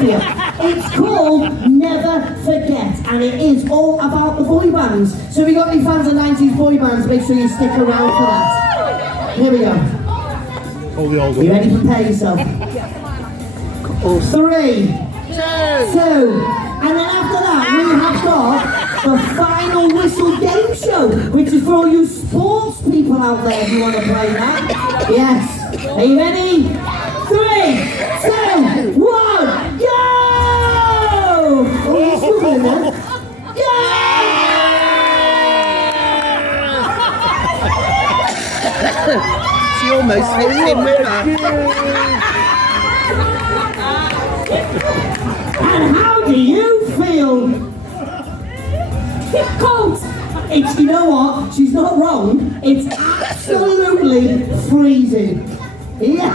here. It's called Never Forget, and it is all about the boy bands. So if you got any fans of 90s boy bands, make sure you stick around for that. Here we go. You ready? Prepare yourself. 3, 2, and then after that we have got the final whistle game show, which is for all you sports people out there if you want to play that. Yes. Are you ready? 3, 2, 1, go! Oh, you're struggling there. Go! She almost hit him with that. And how do you feel? It's cold. It's, you know what? She's not wrong. It's absolutely freezing. Yeah.